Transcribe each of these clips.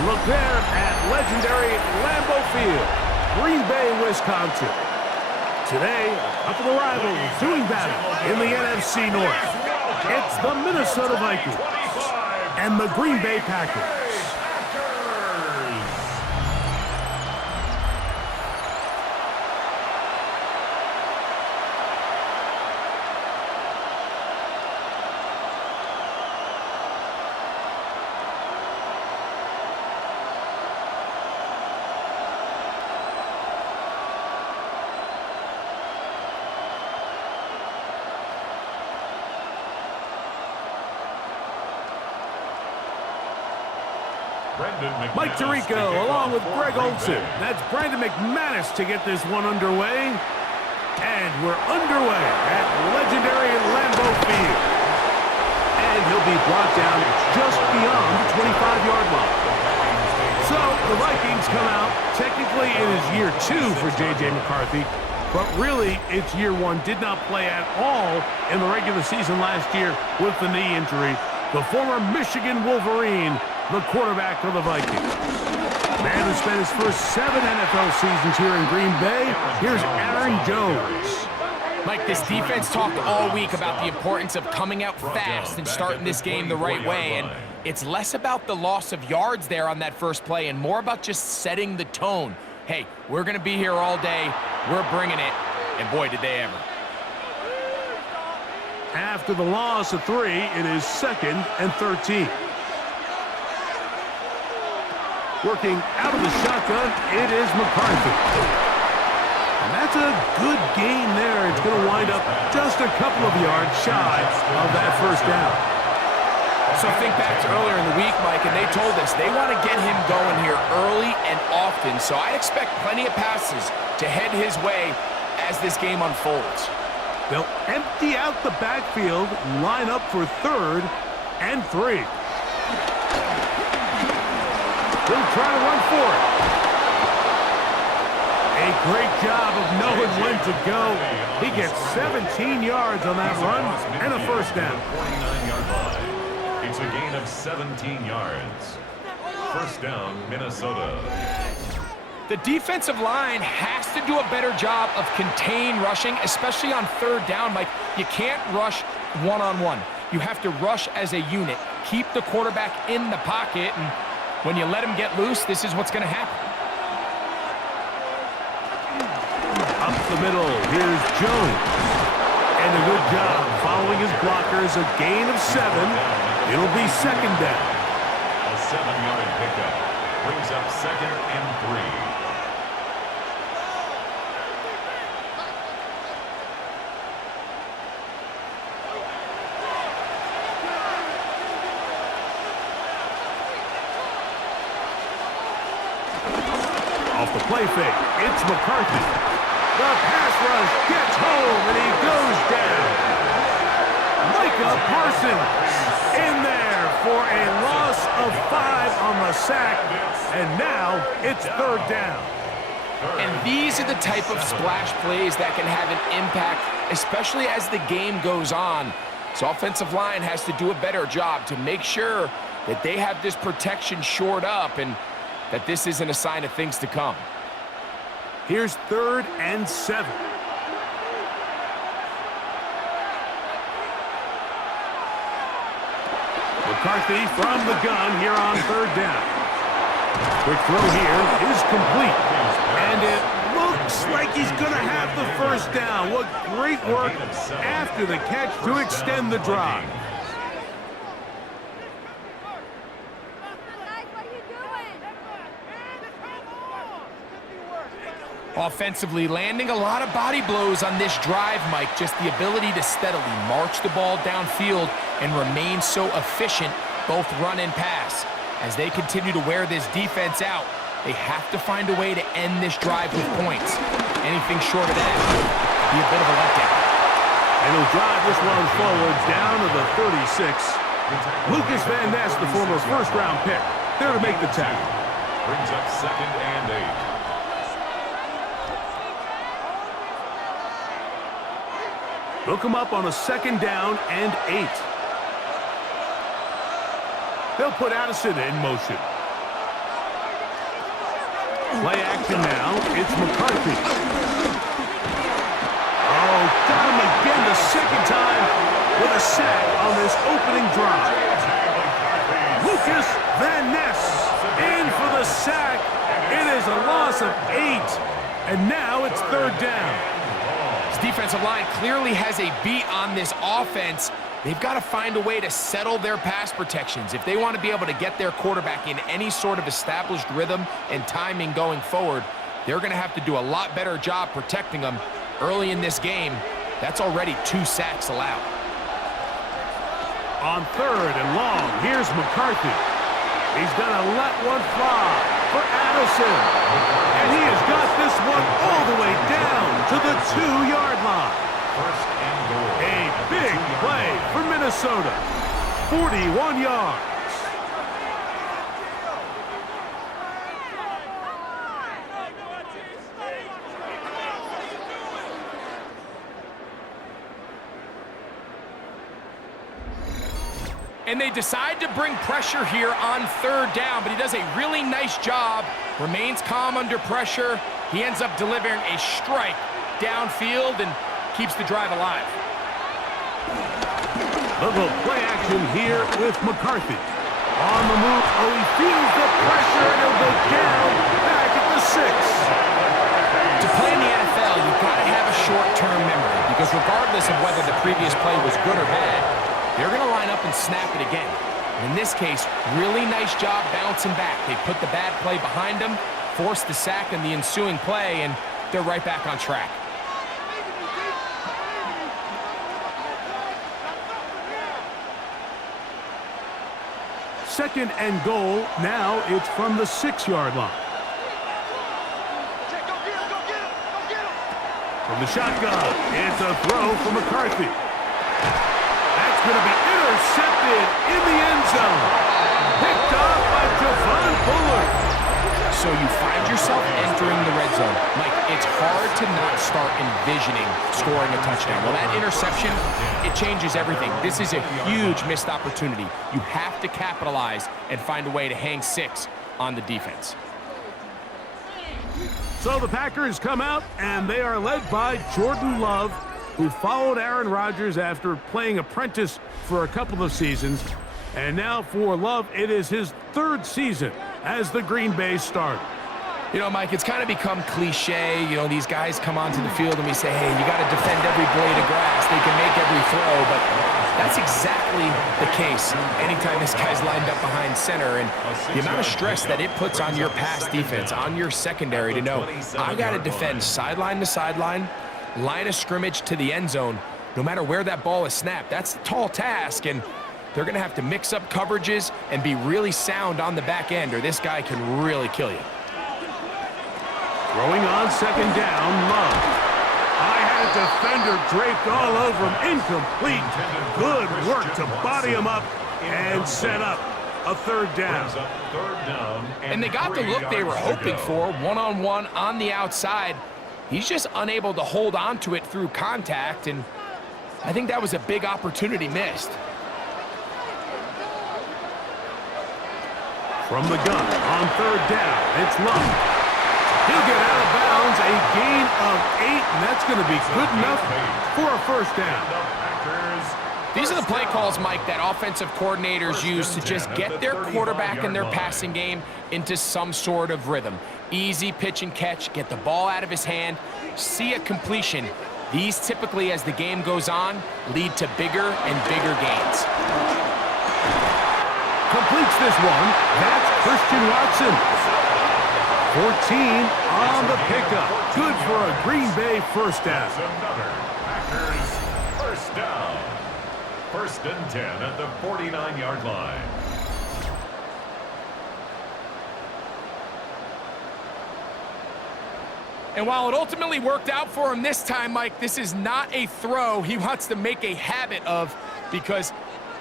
A look there at legendary Lambeau Field, Green Bay, Wisconsin. Today, a couple of rivals doing battle in the NFC North. It's the Minnesota Vikings and the Green Bay Packers. Mike Tirico along with Greg Olson. That's Brandon McManus to get this one underway. And we're underway at legendary Lambeau Field. And he'll be brought down just beyond the 25-yard line. So the Vikings come out. Technically it is year 2 for J.J. McCarthy. But really, it's year 1. Did not play at all in the regular season last year with the knee injury. The former Michigan Wolverine, the quarterback of the Vikings. Man who spent his first 7 NFL seasons here in Green Bay. Here's Aaron Jones. Mike, this defense talked all week about the importance of coming out fast and starting this game the right way. And it's less about the loss of yards there on that first play and more about just setting the tone. Hey, we're going to be here all day. We're bringing it. And boy, did they ever. After the loss of 3, it is 2nd and 13. Working out of the shotgun, it is McCarthy. And that's a good gain there. It's going to wind up just a couple of yards shy of that first down. So think back to earlier in the week, Mike, and they told us they want to get him going here early and often. So I expect plenty of passes to head his way as this game unfolds. They'll empty out the backfield, line up for 3rd and 3. He'll try to run for it. A great job of knowing when to go. He gets 17 yards on that run and a first down. 49-yard line. It's a gain of 17 yards. First down, Minnesota. The defensive line has to do a better job of contain rushing, especially on 3rd down, Mike. You can't rush one-on-one. You have to rush as a unit. Keep the quarterback in the pocket, and when you let him get loose, this is what's going to happen. Up the middle, here's Jones. And a good job following his blockers, a gain of 7. It'll be 2nd down. A 7-yard pickup brings up 2nd and 3. Off the play fake, it's McCarthy. The pass rush gets home, and he goes down. Micah Parsons in there for a loss of 5 on the sack, and now it's 3rd down. And these are the type of splash plays that can have an impact, especially as the game goes on. So offensive line has to do a better job to make sure that they have this protection shored up and that this isn't a sign of things to come. Here's 3rd and 7. McCarthy from the gun here on 3rd down. Quick throw here is complete. And it looks like he's going to have the first down. What great work after the catch to extend the drive. Offensively, landing a lot of body blows on this drive, Mike. Just the ability to steadily march the ball downfield and remain so efficient, both run and pass. As they continue to wear this defense out, they have to find a way to end this drive with points. Anything short of that would be a bit of a letdown. And he'll drive this one forward down to the 36. Lucas Van Ness, the former first-round pick, there to make the tackle. Brings up 2nd and 8. Look him up on a 2nd down and 8. They'll put Addison in motion. Play action now. It's McCarthy. Oh, got him again the second time with a sack on this opening drive. Lucas Van Ness in for the sack. It is a loss of 8. And now it's third down. His defensive line clearly has a beat on this offense. They've got to find a way to settle their pass protections. If they want to be able to get their quarterback in any sort of established rhythm and timing going forward, they're going to have to do a lot better job protecting them early in this game. That's already 2 sacks allowed. On third and long, here's McCarthy. He's going to let one fly for Addison. And he has got this one all the way down to the 2-yard line. First and goal. A big play for Minnesota. 41 yards. And they decide to bring pressure here on third down, but he does a really nice job, remains calm under pressure. He ends up delivering a strike downfield and keeps the drive alive. Little play action here with McCarthy. On the move, oh, he feels the pressure, and he'll go down back at the 6. To play in the NFL, you've got to have a short-term memory, because regardless of whether the previous play was good or bad, they're going to line up and snap it again. And in this case, really nice job bouncing back. They put the bad play behind them, forced the sack in the ensuing play, and they're right back on track. Second and goal. Now it's from the 6-yard line. From the shotgun, it's a throw for McCarthy. That's going to be intercepted in the end zone. Picked off by Javon Bullard. So you find yourself entering the red zone. Mike, it's hard to not start envisioning scoring a touchdown. Well, that interception, it changes everything. This is a huge missed opportunity. You have to capitalize and find a way to hang 6 on the defense. So the Packers come out, and they are led by Jordan Love, who followed Aaron Rodgers after playing apprentice for a couple of seasons. And now for Love, it is his 3rd season as the Green Bay starter. You know, Mike, it's kind of become cliche. You know, these guys come onto the field and we say, hey, you got to defend every blade of grass. They can make every throw, but that's exactly the case anytime this guy's lined up behind center. And the amount of stress that it puts on your pass defense, on your secondary to know, I got to defend sideline to sideline, line of scrimmage to the end zone, no matter where that ball is snapped. That's a tall task, and they're going to have to mix up coverages and be really sound on the back end, or this guy can really kill you. Throwing on second down, Love. I had a defender draped all over him. Incomplete. Good work to body him up and set up a 3rd down. And they got the look they were hoping for, one-on-one on the outside. He's just unable to hold on to it through contact, and I think that was a big opportunity missed. From the gun on 3rd down, it's Love. He'll get out of bounds, a gain of 8, and that's going to be good enough for a 1st down. These are the play calls, Mike, that offensive coordinators use to just get their quarterback and their passing game into some sort of rhythm. Easy pitch and catch, get the ball out of his hand, see a completion. These typically, as the game goes on, lead to bigger and bigger gains. Completes this one. That's Christian Watson. 14 on the pickup. Good for a Green Bay 1st down. Another Packers 1st down. 1st and 10 at the 49-yard line. And while it ultimately worked out for him this time, Mike, this is not a throw he wants to make a habit of, because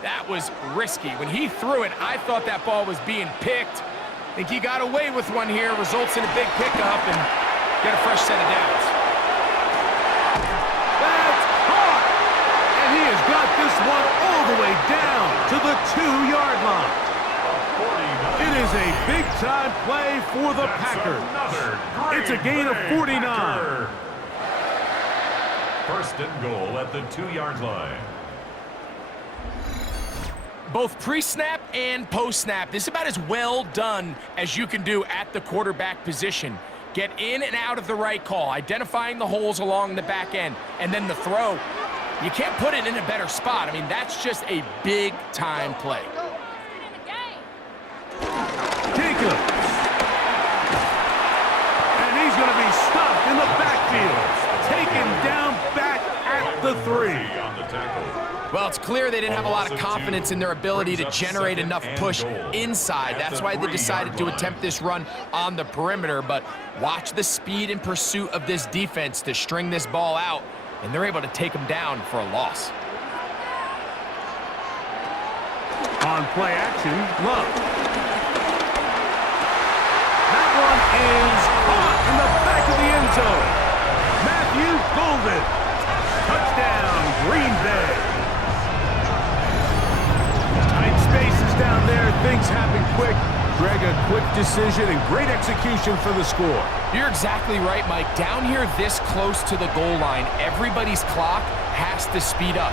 that was risky. When he threw it, I thought that ball was being picked. I think he got away with one here, results in a big pickup and get a fresh set of downs. That's caught! And he has got this one all the way down to the 2-yard line. It is is a big-time play for the Packers. It's a gain of 49. First and goal at the 2-yard line. Both pre-snap and post-snap, this is about as well done as you can do at the quarterback position. Get in and out of the right call, identifying the holes along the back end, and then the throw. You can't put it in a better spot. I mean, that's just a big-time play. Jacobs. And he's going to be stopped in the backfield. Taken down back at the 3. On the tackle. Well, it's clear they didn't have a lot of confidence in their ability to generate enough push inside. That's why they decided to attempt this run on the perimeter. But watch the speed and pursuit of this defense to string this ball out, and they're able to take them down for a loss. On play action, Love. That one is caught in the back of the end zone. Matthew Golden. Touchdown, Green Bay. Tight spaces down there. Things happen quick. Greg, a quick decision and great execution for the score. You're exactly right, Mike. Down here this close to the goal line, everybody's clock has to speed up.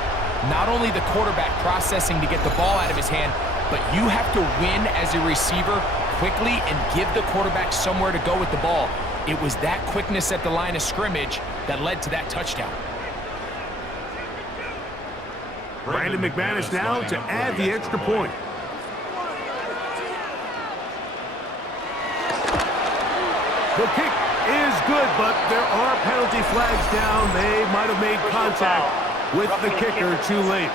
Not only the quarterback processing to get the ball out of his hand, but you have to win as a receiver quickly and give the quarterback somewhere to go with the ball. It was that quickness at the line of scrimmage that led to that touchdown. Brandon McManus now to add the extra point. The kick is good, but there are penalty flags down. They might have made contact with the kicker too late.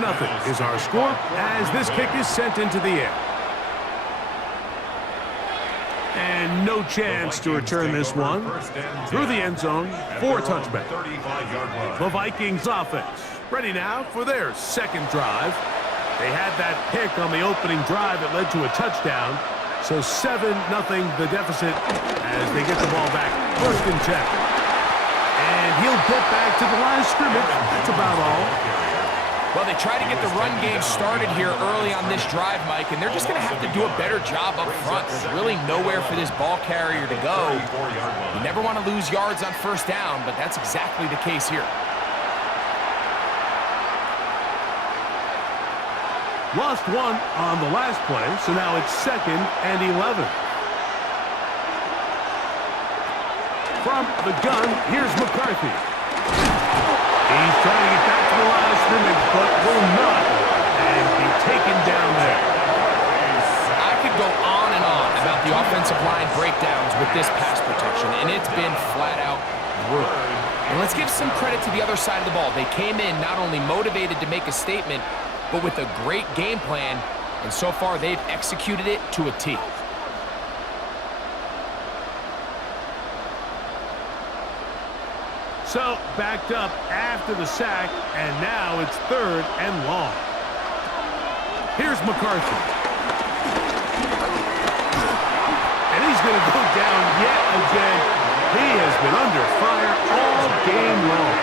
Nothing is our score as this kick is sent into the air. And no chance to return this one through the end zone for a touchback. The Vikings offense ready now for their second drive. They had that pick on the opening drive that led to a touchdown. So 7-0 the deficit as they get the ball back. First and 10. And he'll get back to the line of scrimmage. That's about all. Well, they try to get the run game started here early on this drive, Mike, and they're just going to have to do a better job up front. There's really nowhere for this ball carrier to go. You never want to lose yards on first down, but that's exactly the case here. Lost one on the last play, so now it's 2nd and 11. From the gun, here's McCarthy. He's trying to get back to the line of scrimmage, but will not, and be taken down there. I could go on and on about the offensive line breakdowns with this pass protection, and it's been flat-out brutal. And let's give some credit to the other side of the ball. They came in not only motivated to make a statement, but with a great game plan, and so far they've executed it to a T. So, backed up after the sack, and now it's 3rd and long. Here's McCarthy. And he's going to go down yet again. He has been under fire all game long.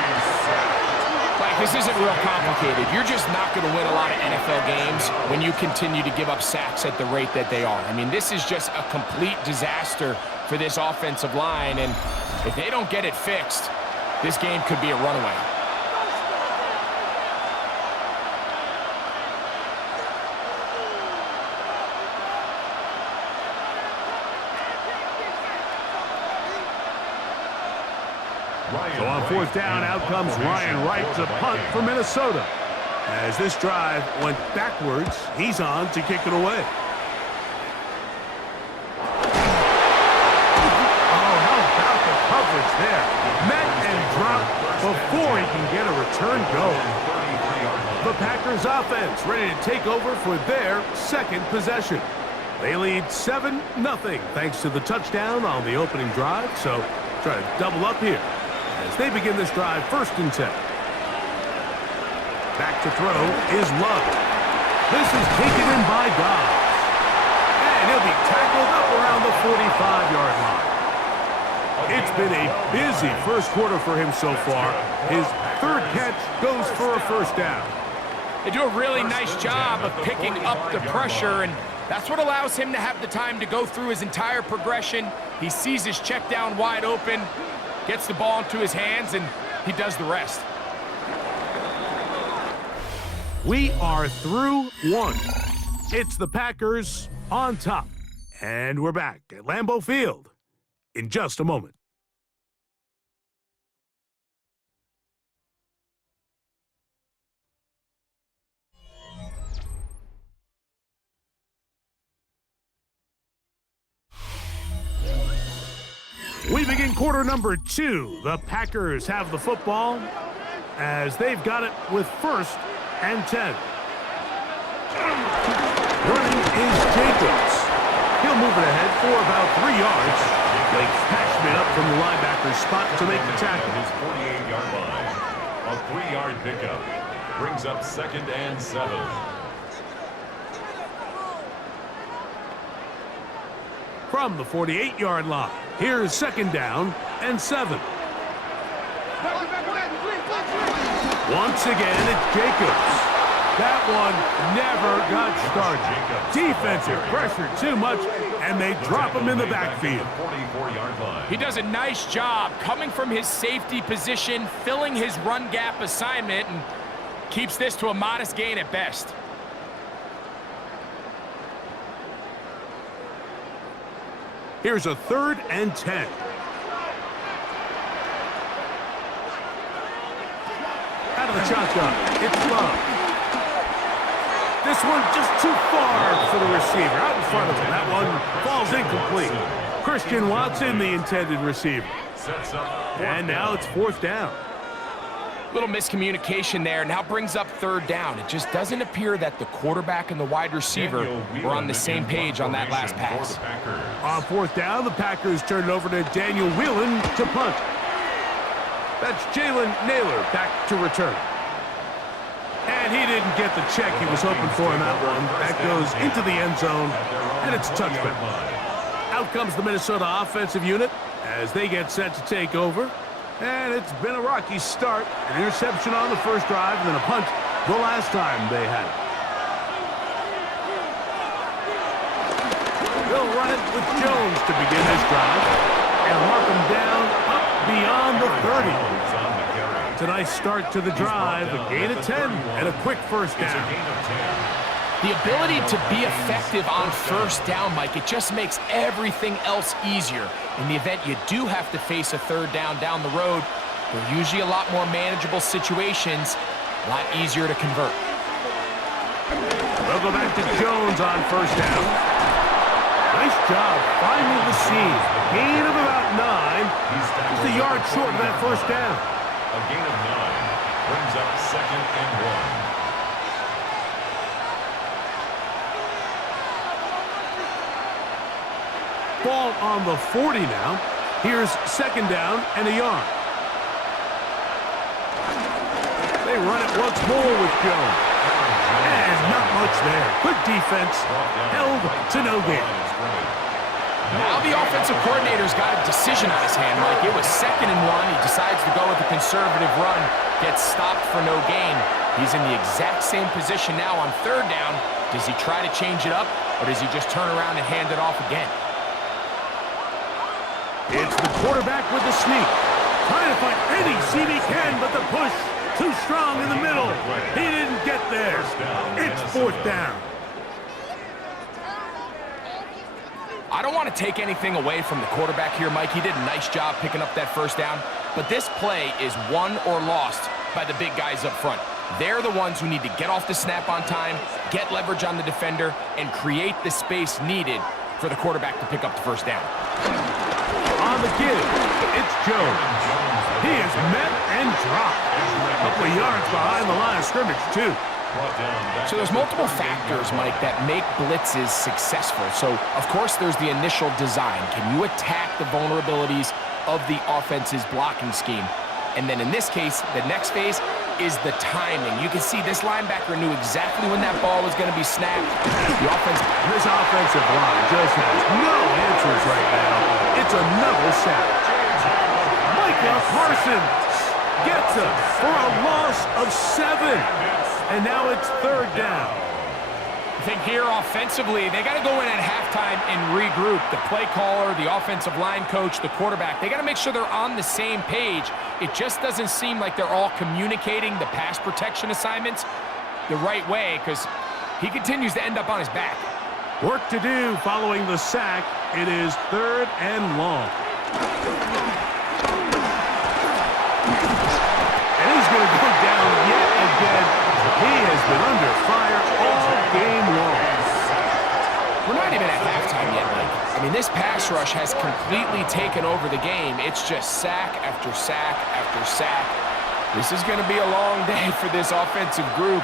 Like, this isn't real complicated. You're just not going to win a lot of NFL games when you continue to give up sacks at the rate that they are. I mean, this is just a complete disaster for this offensive line, and if they don't get it fixed, this game could be a runaway. So on 4th down, out comes Ryan Wright to punt for Minnesota. As this drive went backwards, he's on to kick it away. Oh, how about the coverage there? Met and dropped before he can get a return going. The Packers offense ready to take over for their second possession. They lead 7-0 thanks to the touchdown on the opening drive. So try to double up here as they begin this drive 1st and 10. Back to throw is Love. This is taken in by Dobbs. And he'll be tackled up around the 45. been a busy first quarter for him so far. His third catch goes for a first down. They do a really nice job of picking up the pressure, and that's what allows him to have the time to go through his entire progression. He sees his check down wide open, gets the ball into his hands, and he does the rest. We are through one. It's the Packers on top. And we're back at Lambeau Field in just a moment. We begin quarter number 2. The Packers have the football as they've got it with 1st and 10. Running is Jacobs. He'll move it ahead for about 3 yards. Blake's passing it up from the linebacker's spot to make the tackle. His 48-yard line. A 3-yard pickup brings up 2nd and 7. From the 48-yard line, here's 2nd down and 7. Once again, it's Jacobs. That one never got started. Defensive pressure too much, and they drop him in the backfield. 44-yard line. He does a nice job coming from his safety position, filling his run gap assignment, and keeps this to a modest gain at best. Here's a 3rd and 10. Out of the shotgun, it's Love. This one just too far for the receiver. Out in front of him. That one falls incomplete. Christian Watson, the intended receiver. And now it's 4th down. Little miscommunication there. Now brings up 3rd down. It just doesn't appear that the quarterback and the wide receiver were on the same page on that last pass. On 4th down, the Packers turn it over to Daniel Whelan to punt. That's Jalen Naylor back to return. And he didn't get the check he was hoping for in that one. That goes into the end zone, and it's a touchback. Out comes the Minnesota offensive unit as they get set to take over. And it's been a rocky start. An interception on the first drive, and then a punt the last time they had it. They'll run it with Jones to begin this drive and mark him down up beyond the 30. It's a nice start to the drive, a gain of 10, and a quick first down. The ability to be effective on first down, Mike, it just makes everything else easier. In the event you do have to face a 3rd down the road, they're usually a lot more manageable situations, a lot easier to convert. They'll go back to Jones on first down. Nice job finding the seam. Gain of about 9. Just a yard short of that first down. A gain of 9 brings up 2nd and 1. Ball on the 40 now. Here's 2nd down and a yard. They run it once more with Jones. And not much there. Good defense. Held to no gain. Now the offensive coordinator's got a decision on his hand, Mike. It was 2nd and 1. He decides to go with a conservative run. Gets stopped for no gain. He's in the exact same position now on 3rd down. Does he try to change it up, or does he just turn around and hand it off again? It's the quarterback with the sneak. Trying to find any seam he can, but the push too strong in the middle. He didn't get there. It's 4th down. I don't want to take anything away from the quarterback here, Mike. He did a nice job picking up that first down. But this play is won or lost by the big guys up front. They're the ones who need to get off the snap on time, get leverage on the defender, and create the space needed for the quarterback to pick up the first down. On the give, it's Jones. He is met and dropped. A couple of yards behind the line of scrimmage, too. So there's multiple factors, Mike, that make blitzes successful. So, of course, there's the initial design. Can you attack the vulnerabilities of the offense's blocking scheme? And then in this case, the next phase is the timing. You can see this linebacker knew exactly when that ball was going to be snapped. This offensive line just has no answers right now. It's another sack. Parsons gets him for a loss of 7. And now it's 3rd down. I think here offensively, they got to go in at halftime and regroup. The play caller, the offensive line coach, the quarterback, they got to make sure they're on the same page. It just doesn't seem like they're all communicating the pass protection assignments the right way, because he continues to end up on his back. Work to do following the sack. It is 3rd and long. And he's going to go down yet again. He has been under fire all game long. We're not even at halftime yet, Mike. I mean, this pass rush has completely taken over the game. It's just sack after sack after sack. This is going to be a long day for this offensive group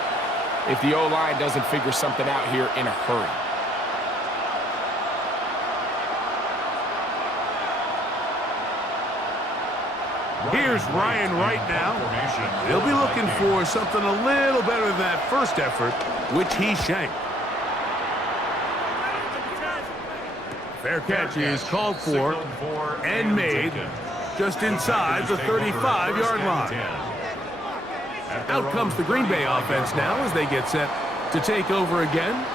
if the O-line doesn't figure something out here in a hurry. Here's Ryan right now. He'll be looking for something a little better than that first effort, which he shanked. Fair catch is called for and made just inside the 35-yard line. Out comes the Green Bay offense now as they get set to take over again.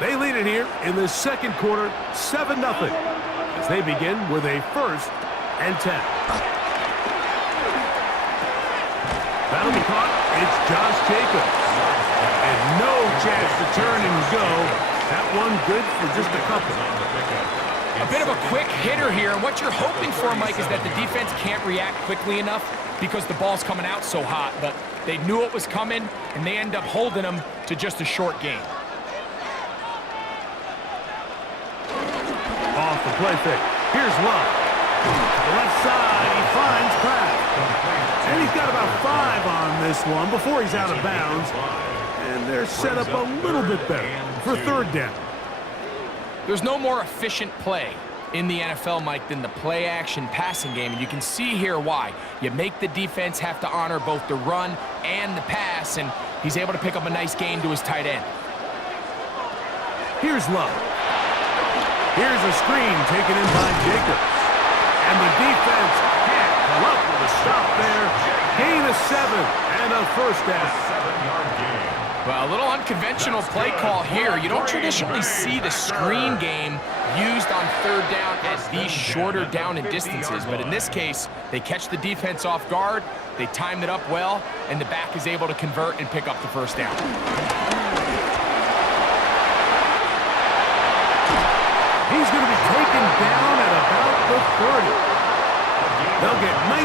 They lead it here in the second quarter, 7-0, as they begin with a 1st and 10. That'll be caught. It's Josh Jacobs. And no chance to turn and go. That one good for just a couple. A bit of a quick hitter here, and what you're hoping for, Mike, is that the defense can't react quickly enough because the ball's coming out so hot. But they knew it was coming, and they end up holding them to just a short game. Off the play fake. Here's Love. To the left side, he finds Kraft. And he's got about 5 on this one before he's out of bounds. And they're set up a little bit better for 3rd down. There's no more efficient play in the NFL, Mike, than the play-action passing game. And you can see here why. You make the defense have to honor both the run and the pass, and he's able to pick up a nice gain to his tight end. Here's Love. Here's a screen taken in by Jacobs. And the defense can't come up with a stop there. Gain of 7 and a 1st down. 7-yard gain. Well, a little unconventional play call here. You don't traditionally see the screen game used on 3rd down at these shorter down and distances. But in this case, they catch the defense off guard, they timed it up well, and the back is able to convert and pick up the 1st down. He's going to be taken down at about the 30. They'll get 19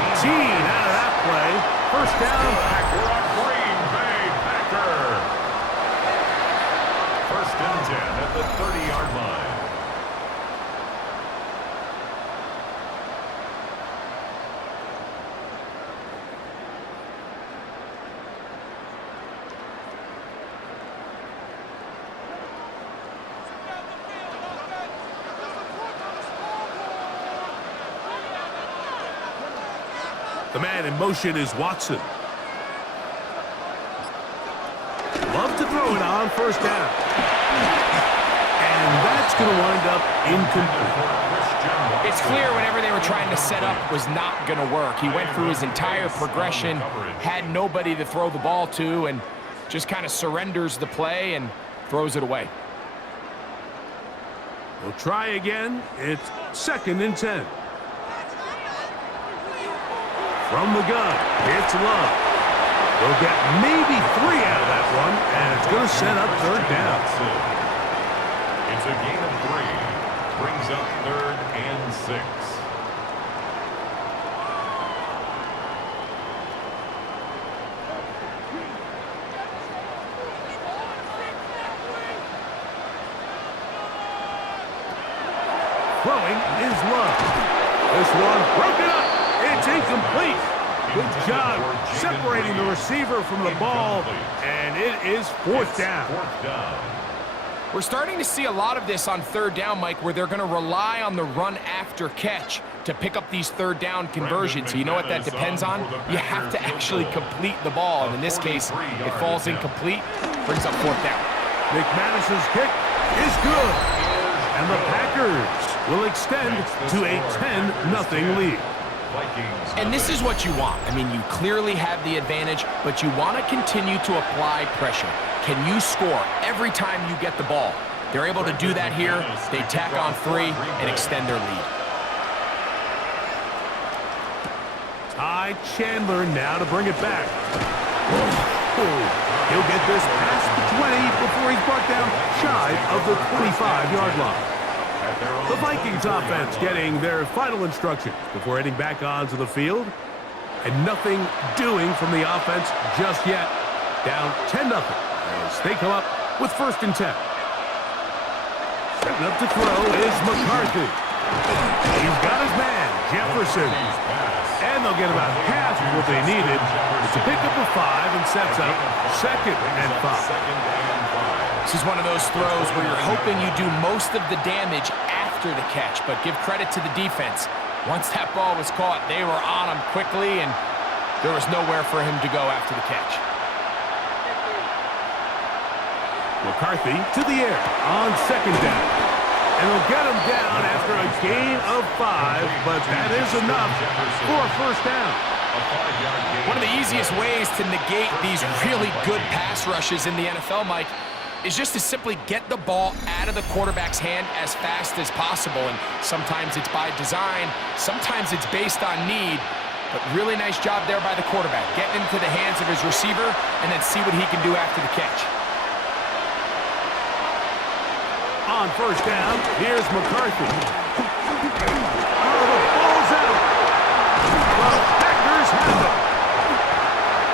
out of that play. 1st down, Packers. Green Bay Packer. 1st and 10 at the 30-yard line. The man in motion is Watson. Love to throw it on 1st down. And that's going to wind up incomplete. It's clear whenever they were trying to set up was not going to work. He went through his entire progression, had nobody to throw the ball to, and just kind of surrenders the play and throws it away. We'll try again. It's 2nd and 10. From the gun, it's Love. They'll get maybe 3 out of that one, and it's going to set up 3rd down. It's a gain of 3. Brings up 3rd and 6. Throwing is Love. This one broken up. It's incomplete. Good job separating the receiver from the ball, and it is 4th down. We're starting to see a lot of this on 3rd down, Mike, where they're going to rely on the run after catch to pick up these 3rd down conversions. So you know what that depends on? You have to actually complete the ball, and in this case, it falls incomplete, brings up 4th down. McManus's kick is good, and the Packers will extend to a 10-0 lead. Vikings. And this is what you want. I mean, you clearly have the advantage, but you want to continue to apply pressure. Can you score every time you get the ball? They're able to do that here. They tack on 3 and extend their lead. Ty Chandler now to bring it back. He'll get this past the 20 before he's brought down shy of the 25-yard line. The Vikings offense getting their final instructions before heading back onto the field. And nothing doing from the offense just yet. Down 10-0 as they come up with 1st and 10. Setting up to throw is McCarthy. He's got his man, Jefferson. And they'll get about half of what they needed. It's a pickup of 5 and sets up 2nd and 5. This is one of those throws where you're hoping you do most of the damage after the catch, but give credit to the defense. Once that ball was caught, they were on him quickly, and there was nowhere for him to go after the catch. McCarthy to the air on 2nd down. And they'll get him down after a gain of 5, but that is enough for a 1st down. One of the easiest ways to negate these really good pass rushes in the NFL, Mike, is just to simply get the ball out of the quarterback's hand as fast as possible. And sometimes it's by design, sometimes it's based on need, but really nice job there by the quarterback, getting into the hands of his receiver and then see what he can do after the catch. On 1st down, here's McCarthy. Oh, the ball's out. The Packers have it.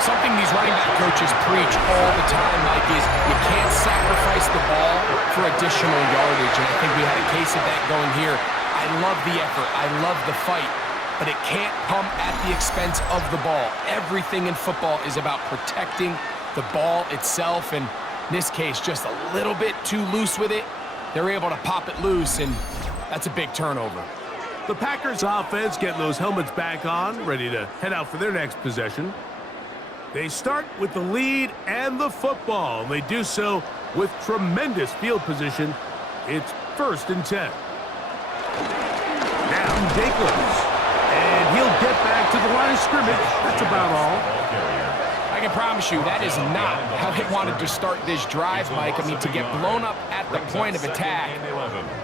Something these running back coaches preach all the time, Mike, is you can't sacrifice the ball for additional yardage, and I think we had a case of that going here. I love the effort. I love the fight, but it can't come at the expense of the ball. Everything in football is about protecting the ball itself, and in this case, just a little bit too loose with it. They're able to pop it loose, and that's a big turnover. The Packers offense getting those helmets back on, ready to head out for their next possession. They start with the lead and the football, and they do so with tremendous field position. It's 1st and 10. Now Jacobs, and he'll get back to the line of scrimmage. That's about all. I can promise you that is not how they wanted to start this drive, Mike. I mean, to get blown up at the point of attack,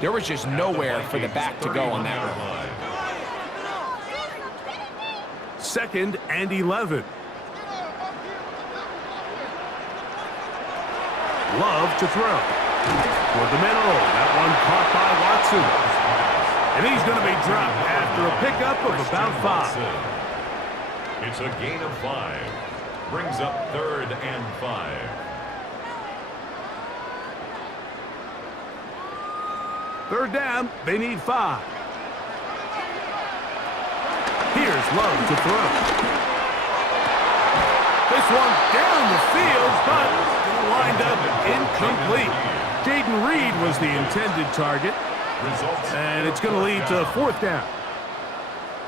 there was just nowhere for the back to go on that run. 2nd and 11. Love to throw. Toward the middle. That one caught by Watson. And he's going to be dropped after a pickup of about 5. It's a gain of 5. Brings up 3rd and 5. Third down, they need 5. Here's Love to throw. This one down the field, but lined up incomplete. Jaden Reed was the intended target, and it's going to lead to 4th down.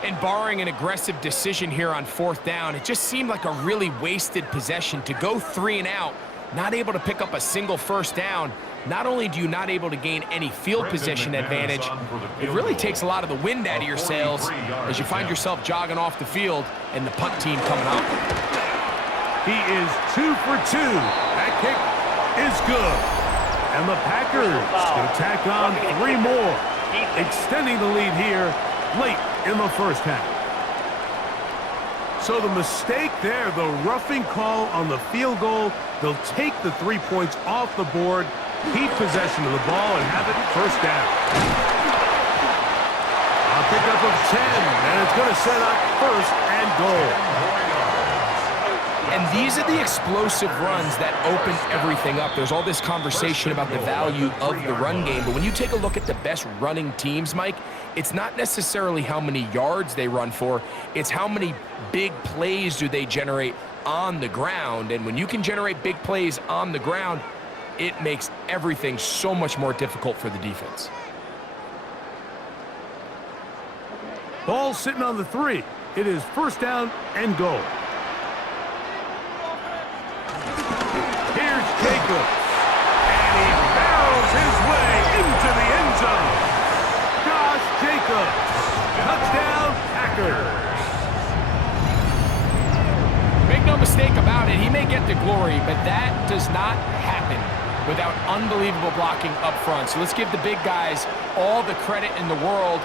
And barring an aggressive decision here on 4th down, it just seemed like a really wasted possession to go 3 and out, not able to pick up a single 1st down. Not only do you not able to gain any field position advantage, it really takes a lot of the wind out of your sails as you find yourself jogging off the field and the punt team coming up. He is 2 for 2. That kick is good. And the Packers will tack on 3 more, extending the lead here late in the 1st half. So the mistake there, the roughing call on the field goal, they'll take the 3 points off the board, keep possession of the ball, and have it 1st down. A pickup of 10, and it's going to set up 1st and goal. And these are the explosive runs that open everything up. There's all this conversation about the value of the run game, but when you take a look at the best running teams, Mike, it's not necessarily how many yards they run for, it's how many big plays do they generate on the ground. And when you can generate big plays on the ground, it makes everything so much more difficult for the defense. Ball sitting on the 3. It is 1st down and goal. Here's Jacobs, and he barrels his way into the end zone. Josh Jacobs, touchdown Packers. mistake about it. He may get the glory, but that does not happen without unbelievable blocking up front. So let's give the big guys all the credit in the world.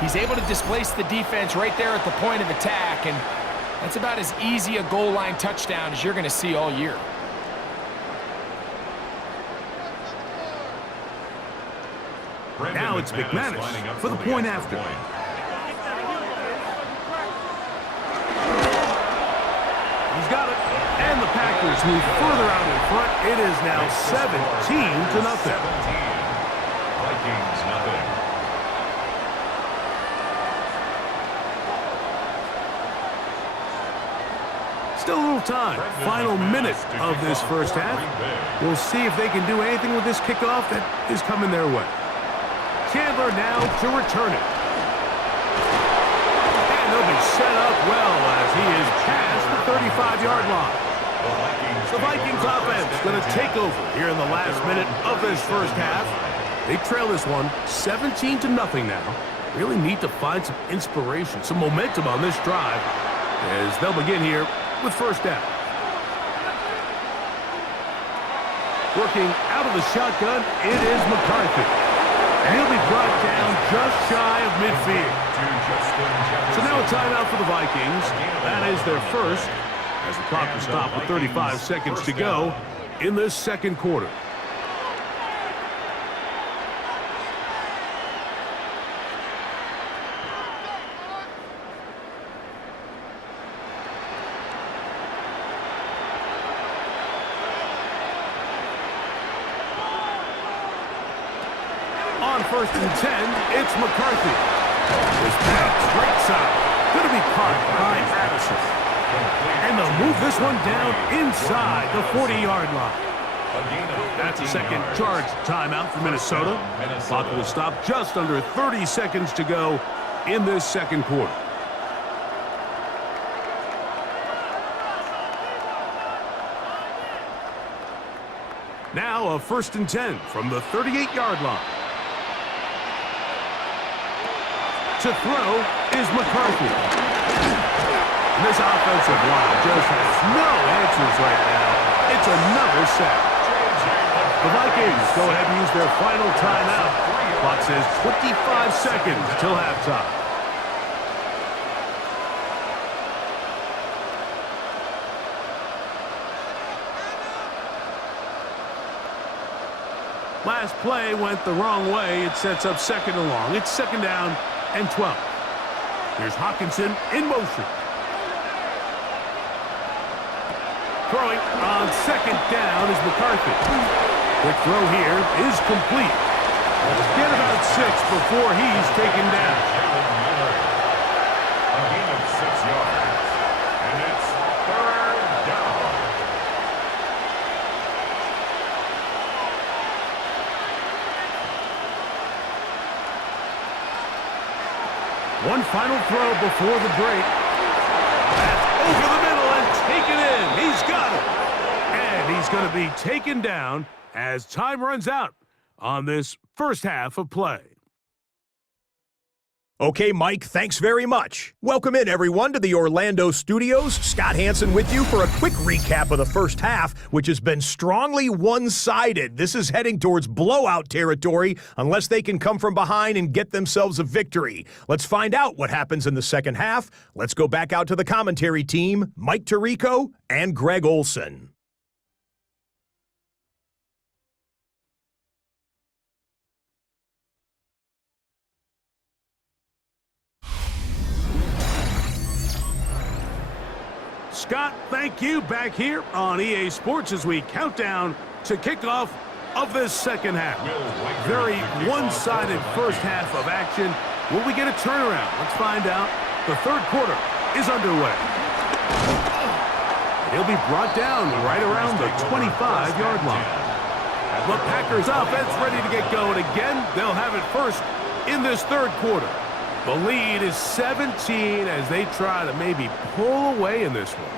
He's able to displace the defense right there at the point of attack, and that's about as easy a goal line touchdown as you're going to see all year. Now it's McManus for the point after. He's got it. And the Packers move further out in front. It is now 17-0. 17. Vikings nothing. Still a little time. Final minute of this first half. We'll see if they can do anything with this kickoff that is coming their way. Chandler now to return it. And they'll be set up well as he is past the 35-yard line. The Vikings offense going to take over here in the last minute of this first half. They trail this one 17-0 now. Really need to find some inspiration, some momentum on this drive as they'll begin here with first down. Working out of the shotgun, it is McCarthy. And he'll be brought down just shy of midfield. So now a timeout for the Vikings. That is their first, as the clock will stop with 35 seconds to go in this second quarter. On 1st and 10, it's McCarthy. This pass, right side, going to be caught by Addison. And they'll move this one down inside the 40-yard line. That's a second charge timeout for Minnesota. Clock will stop just under 30 seconds to go in this second quarter. Now a 1st and 10 from the 38-yard line. To throw is McCarthy. And this offensive line just has no answers right now. It's another sack. The Vikings go ahead and use their final timeout. Clock says 25 seconds till halftime. Last play went the wrong way. It sets up second and long. It's second down and 12. Here's Hawkinson in motion. Throwing on second down is McCarthy. Quick throw here is complete. Let's get about 6 before he's taken down. A gain of 6 yards. And it's 3rd down. One final throw before the break. That's over the middle and taken in. He's got it. And he's going to be taken down as time runs out on this first half of play. Okay, Mike, thanks very much. Welcome in, everyone, to the Orlando studios. Scott Hansen with you for a quick recap of the first half, which has been strongly one-sided. This is heading towards blowout territory unless they can come from behind and get themselves a victory. Let's find out what happens in the second half. Let's go back out to the commentary team, Mike Tirico and Greg Olson. Scott, thank you. Back here on EA Sports as we count down to kickoff of this second half. Very one-sided first half of action. Will we get a turnaround? Let's find out. The third quarter is underway. He'll be brought down right around the 25-yard line. The Packers offense ready to get going again. They'll have it first in this third quarter. The lead is 17 as they try to maybe pull away in this one.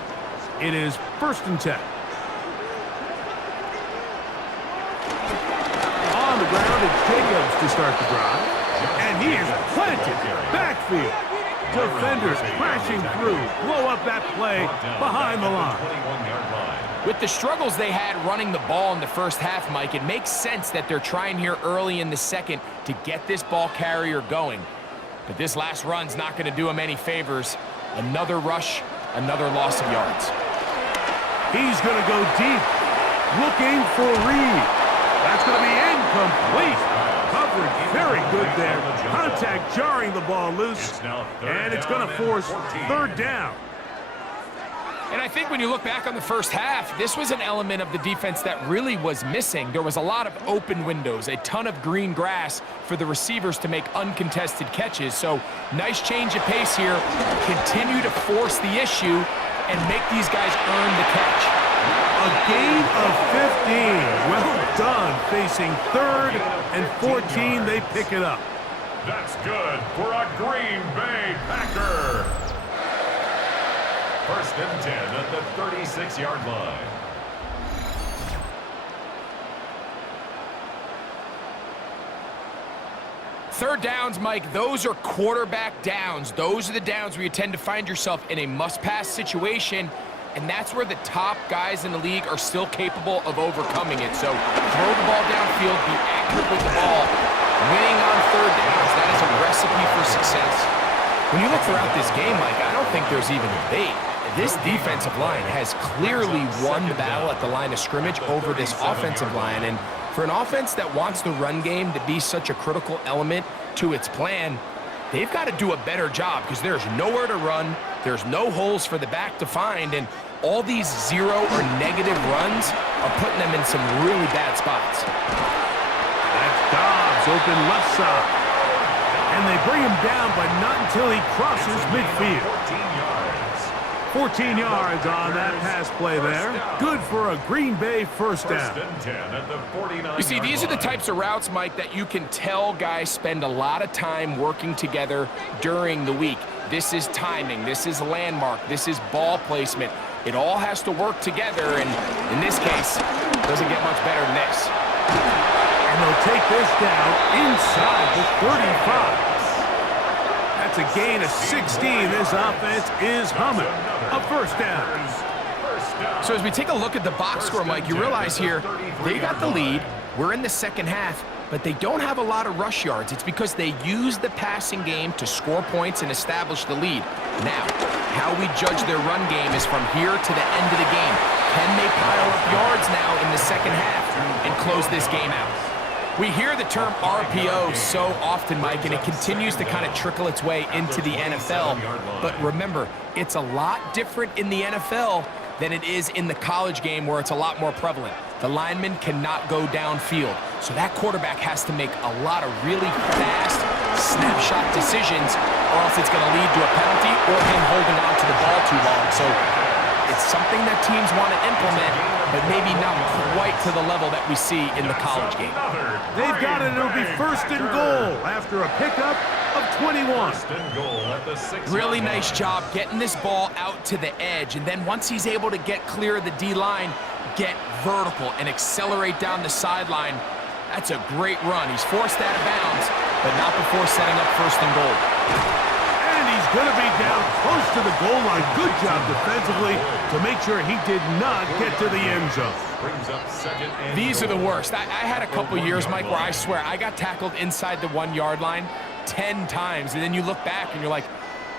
It is 1st and 10. On the ground, it's Jacobs to start the drive. And he is planted backfield. Defenders crashing through. Blow up that play behind the line. 21-yard line. With the struggles they had running the ball in the first half, Mike, it makes sense that they're trying here early in the second to get this ball carrier going. But this last run's not going to do him any favors. Another rush, another loss of yards. He's going to go deep, looking for Reed. That's going to be incomplete. Coverage very good there. Contact jarring the ball loose, and it's going to force third down. And I think when you look back on the first half, this was an element of the defense that really was missing. There was a lot of open windows, a ton of green grass for the receivers to make uncontested catches. So nice change of pace here. Continue to force the issue and make these guys earn the catch. A gain of 15. Well done. Facing third and 14, they pick it up. That's good for a Green Bay Packer. First and 10 at the 36-yard line. Third downs, Mike, those are quarterback downs. Those are the downs where you tend to find yourself in a must-pass situation, and that's where the top guys in the league are still capable of overcoming it. So throw the ball downfield, be accurate with the ball. Winning on third downs, that is a recipe for success. When you look throughout this game, Mike, I don't think there's even a debate. This defensive line has clearly won the battle at the line of scrimmage over this offensive line. And for an offense that wants the run game to be such a critical element to its plan, they've got to do a better job because there's nowhere to run. There's no holes for the back to find. And all these zero or negative runs are putting them in some really bad spots. That's Dobbs open left side. And they bring him down, but not until he crosses midfield. 14 yards on that pass play there. Good for a Green Bay first down. You see, these are the types of routes, Mike, that you can tell guys spend a lot of time working together during the week. This is timing. This is landmark. This is ball placement. It all has to work together, and in this case, it doesn't get much better than this. And they'll take this down inside the 35. That's a gain of 16. This offense is humming. A first down. So as we take a look at the box score, Mike, you realize here they got the lead. We're in the second half, but they don't have a lot of rush yards. It's because they use the passing game to score points and establish the lead. Now, how we judge their run game is from here to the end of the game. Can they pile up yards now in the second half and close this game out? We hear the term RPO so often, Mike, and it continues to kind of trickle its way into the NFL. But remember, it's a lot different in the NFL than it is in the college game where it's a lot more prevalent. The lineman cannot go downfield, so that quarterback has to make a lot of really fast snapshot decisions, or else it's going to lead to a penalty or him holding on to the ball too long. So it's something that teams want to implement, but maybe not quite to the level that we see in the college game. They've got it. It'll be first and goal after a pickup of 21. Really nice job getting this ball out to the edge, and then once he's able to get clear of the D-line, get vertical and accelerate down the sideline. That's a great run. He's forced out of bounds, but not before setting up first and goal. And he's going to be down close to the goal line. Good job defensively to make sure he did not get to the end zone. These are the worst. I had a couple years, Mike, where I swear I got tackled inside the 1 yard line 10 times, and then you look back and you're like,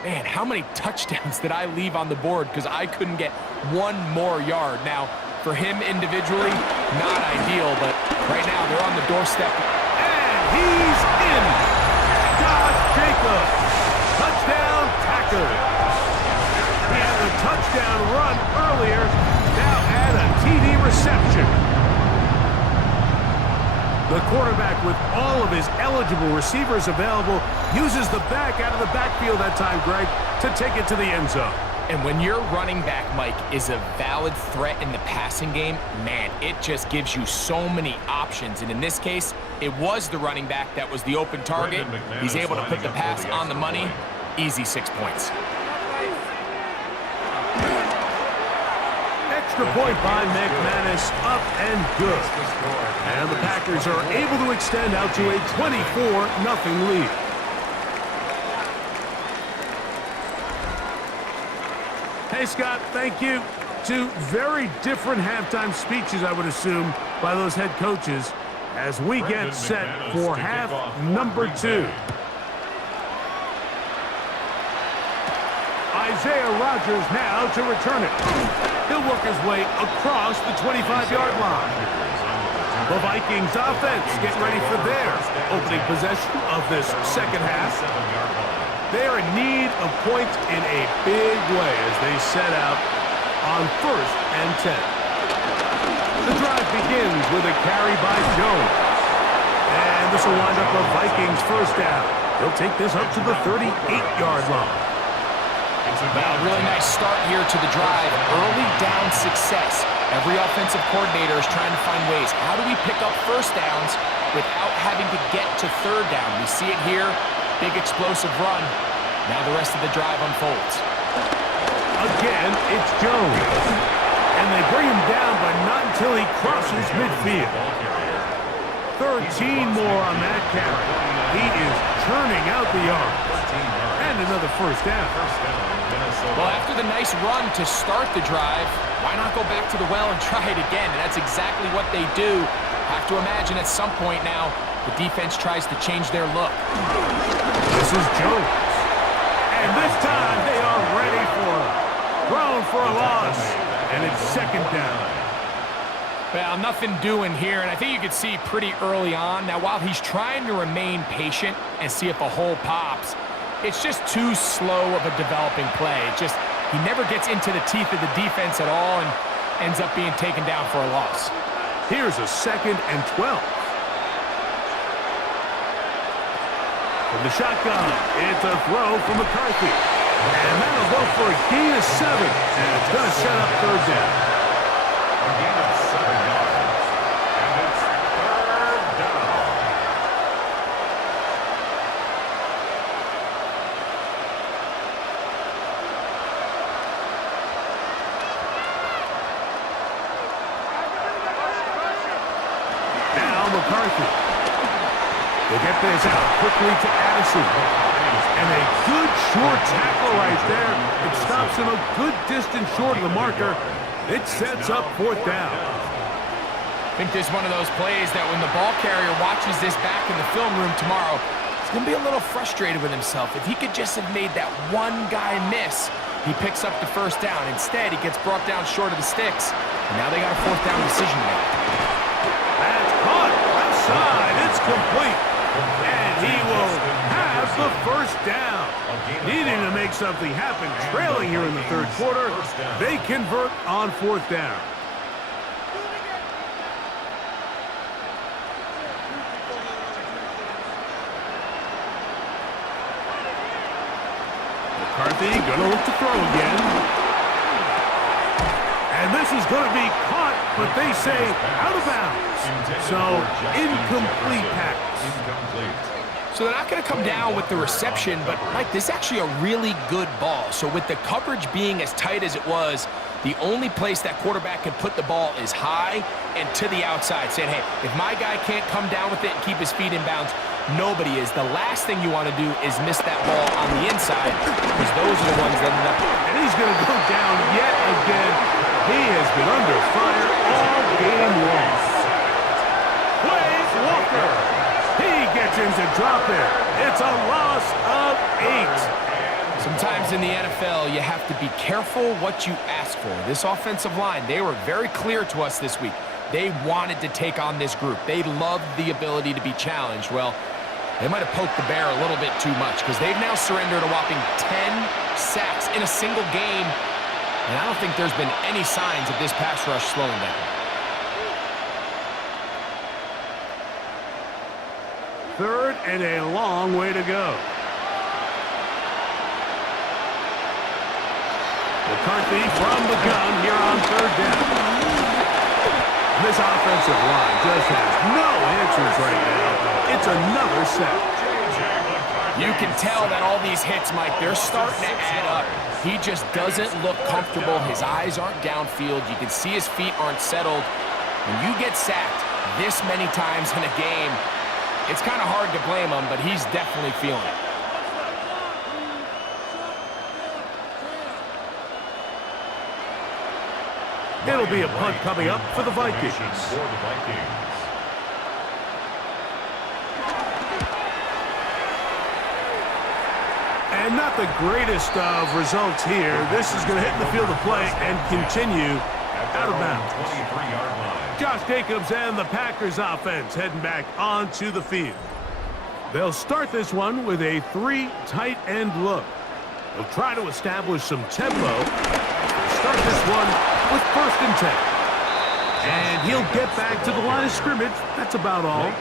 man, how many touchdowns did I leave on the board because I couldn't get one more yard? Now, for him individually, not ideal, but right now they're on the doorstep. And he's in. Josh Jacobs. Touchdown, Packers. He had a touchdown run earlier. Now add a TD reception. The quarterback, with all of his eligible receivers available, uses the back out of the backfield that time, Greg, to take it to the end zone. And when your running back, Mike, is a valid threat in the passing game, man, it just gives you so many options. And in this case, it was the running back that was the open target. He's able to put the pass on the money. Easy 6 points. Extra point by McManus, up and good. And the Packers are able to extend out to a 24-0 lead. Hey, Scott, thank you. Two very different halftime speeches, I would assume, by those head coaches as we get set for half number 2. Isaiah Rodgers now to return it. He'll work his way across the 25-yard line. The Vikings offense getting ready for their opening possession of this second half. They're in need of points in a big way as they set out on 1st and 10. The drive begins with a carry by Jones. And this will wind up a Vikings first down. They'll take this up to the 38-yard line. Well, really nice start here to the drive. Early down success. Every offensive coordinator is trying to find ways. How do we pick up first downs without having to get to 3rd down? We see it here. Big explosive run. Now the rest of the drive unfolds. Again, it's Jones. And they bring him down, but not until he crosses midfield. 13 more on that carry. He is churning out the yards. And another first down. Well, after the nice run to start the drive, why not go back to the well and try it again? And that's exactly what they do. Have to imagine at some point now, the defense tries to change their look. This is Jones. And this time they are ready for him. Thrown for a loss. And it's 2nd down. Well, nothing doing here, and I think you could see pretty early on. Now, while he's trying to remain patient and see if a hole pops, it's just too slow of a developing play. He never gets into the teeth of the defense at all and ends up being taken down for a loss. Here's a 2nd and 12. From the shotgun, it's a throw from McCarthy. And that'll go for a gain of 7. And it's going to set up 3rd down. A gain of 7 yards. And it's 3rd down. Now McCarthy. They get this out quickly to Addison. And a good short tackle right there. It stops him a good distance short of the marker. It sets up 4th down. I think this is one of those plays that when the ball carrier watches this back in the film room tomorrow, he's going to be a little frustrated with himself. If he could just have made that one guy miss, he picks up the first down. Instead, he gets brought down short of the sticks. And now they got a 4th down decision to make. That's caught. Left side. It's complete. And he will have the first down. Needing to make something happen, trailing here in the 3rd quarter. They convert on 4th down. McCarthy going to look to throw again. And this is going to be caught, but they say out of bounds. So, incomplete pass. So they're not going to come down with the reception, but, Mike, this is actually a really good ball. So with the coverage being as tight as it was, the only place that quarterback can put the ball is high and to the outside, saying, hey, if my guy can't come down with it and keep his feet in bounds, nobody is. The last thing you want to do is miss that ball on the inside, because those are the ones that end up. And he's going to go down yet again. He has been under fire all game long. Wade Walker. He gets him to drop it. It's a loss of 8. Sometimes in the NFL, you have to be careful what you ask for. This offensive line, they were very clear to us this week. They wanted to take on this group. They loved the ability to be challenged. Well, they might have poked the bear a little bit too much because they've now surrendered a whopping 10 sacks in a single game. And I don't think there's been any signs of this pass rush slowing down. 3rd and a long way to go. McCarthy from the gun here on 3rd down. This offensive line just has no answers right now. It's another sack. You can tell that all these hits, Mike, they're starting to add up. He just doesn't look comfortable. His eyes aren't downfield. You can see his feet aren't settled. When you get sacked this many times in a game, it's kind of hard to blame him, but he's definitely feeling it. be a punt coming up for the Vikings. And not the greatest of results here. This is going to hit in the field of play and continue out of bounds. Josh Jacobs and the Packers offense heading back onto the field. They'll start this one with a 3 tight end look. They'll try to establish some tempo. They'll start this one with 1st and 10. And he'll get back to the line of scrimmage. That's about all.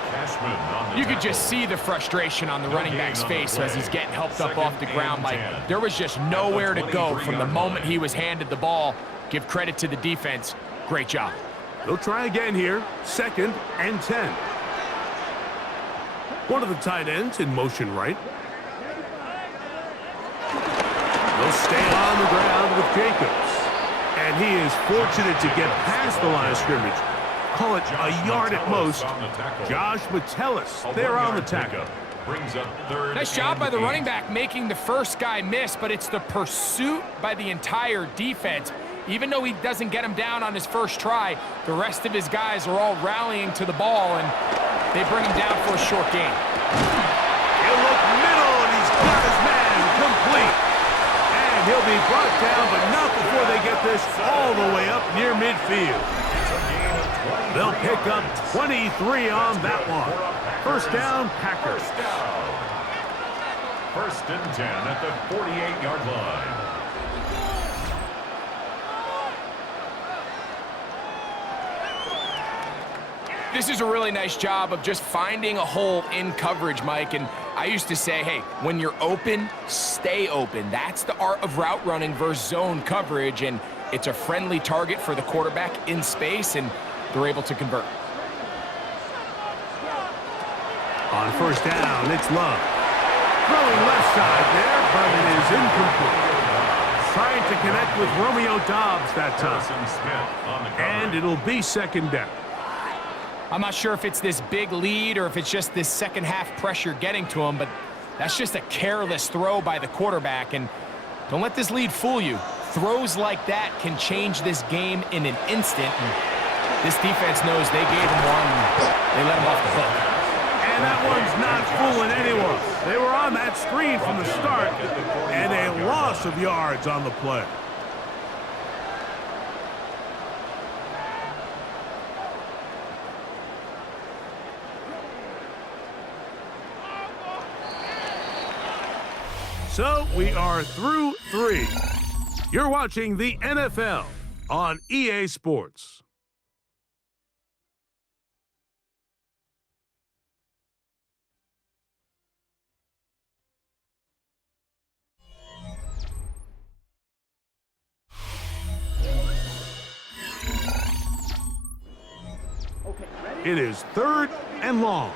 You could just see the frustration on the running back's face as he's getting helped up off the ground. Like, there was just nowhere to go from the moment he was handed the ball. Give credit to the defense. Great job. They'll try again here. 2nd and 10. One of the tight ends in motion right. They'll stay on the ground with Jacobs. And he is fortunate to get past the line of scrimmage. Call it a yard at most. Josh Metellus there on the tackle. Nice job by the running back making the first guy miss, but it's the pursuit by the entire defense. Even though he doesn't get him down on his first try, the rest of his guys are all rallying to the ball, and they bring him down for a short gain. He'll look middle, and he's got his man complete. And he'll be brought down, but not before they get this all the way up near midfield. They'll pick up 23 on that one. 1st down, Packers. 1st and 10 at the 48-yard line. This is a really nice job of just finding a hole in coverage, Mike. And I used to say, hey, when you're open, stay open. That's the art of route running versus zone coverage. And it's a friendly target for the quarterback in space, and they're able to convert. On 1st down, it's Love. Throwing left side there, but it is incomplete. Trying to connect with Romeo Doubs that time. And it'll be 2nd down. I'm not sure if it's this big lead or if it's just this second half pressure getting to him, but that's just a careless throw by the quarterback. And don't let this lead fool you. Throws like that can change this game in an instant. And this defense knows they gave him one. They let him off the hook. And that one's not fooling anyone. They were on that screen from the start, and a loss of yards on the play. So we are through 3. You're watching the NFL on EA Sports. It is 3rd and long.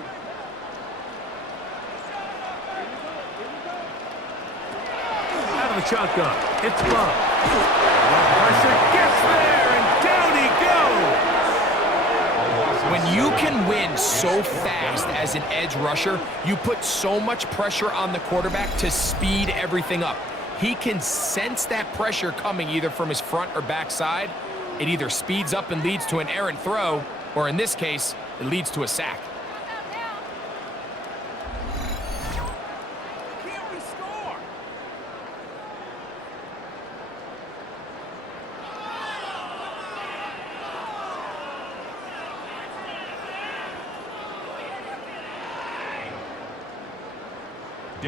Out of the shotgun, it's Love. Pressure gets there, and down he goes. When you can win so fast as an edge rusher, you put so much pressure on the quarterback to speed everything up. He can sense that pressure coming either from his front or back side. It either speeds up and leads to an errant throw, or in this case, it leads to a sack.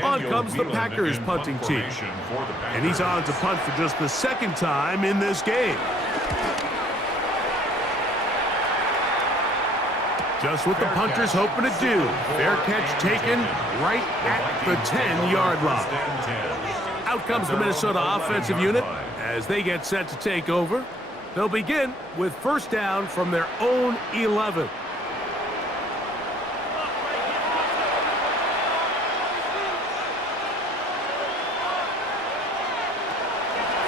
On comes the Packers punting team. And he's on to punt for just the 2nd time in this game. Just what the punter's hoping to do. Fair catch taken right at the 10-yard line. Out comes the Minnesota offensive unit as they get set to take over. They'll begin with 1st down from their own 11.